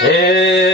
Hey.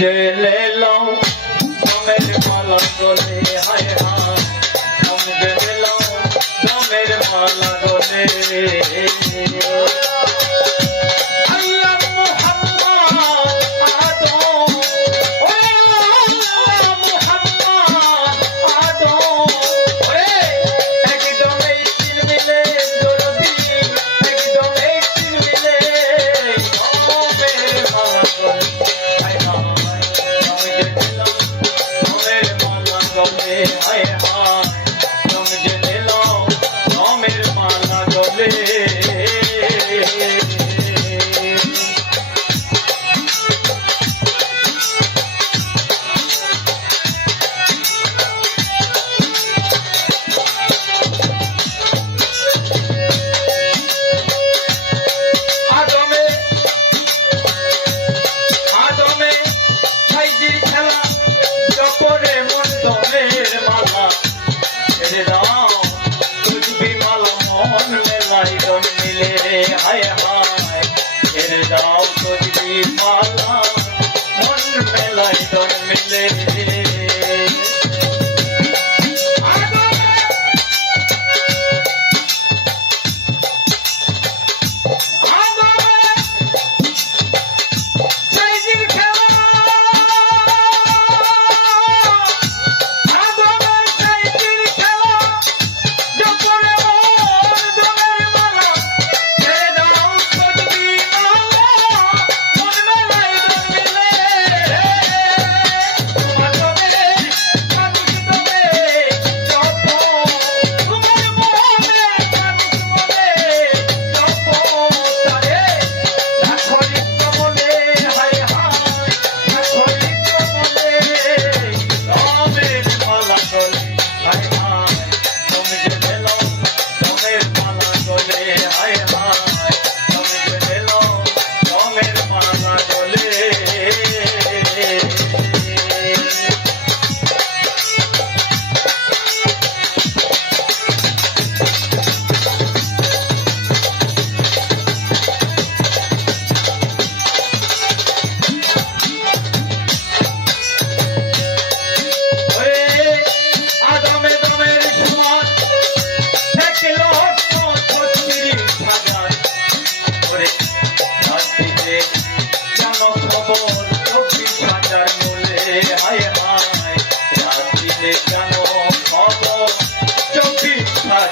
জেলে লও আমের মালা গলে হায় হায় আম জেলে লও আমের মালা গলে জমে হয় Sunday.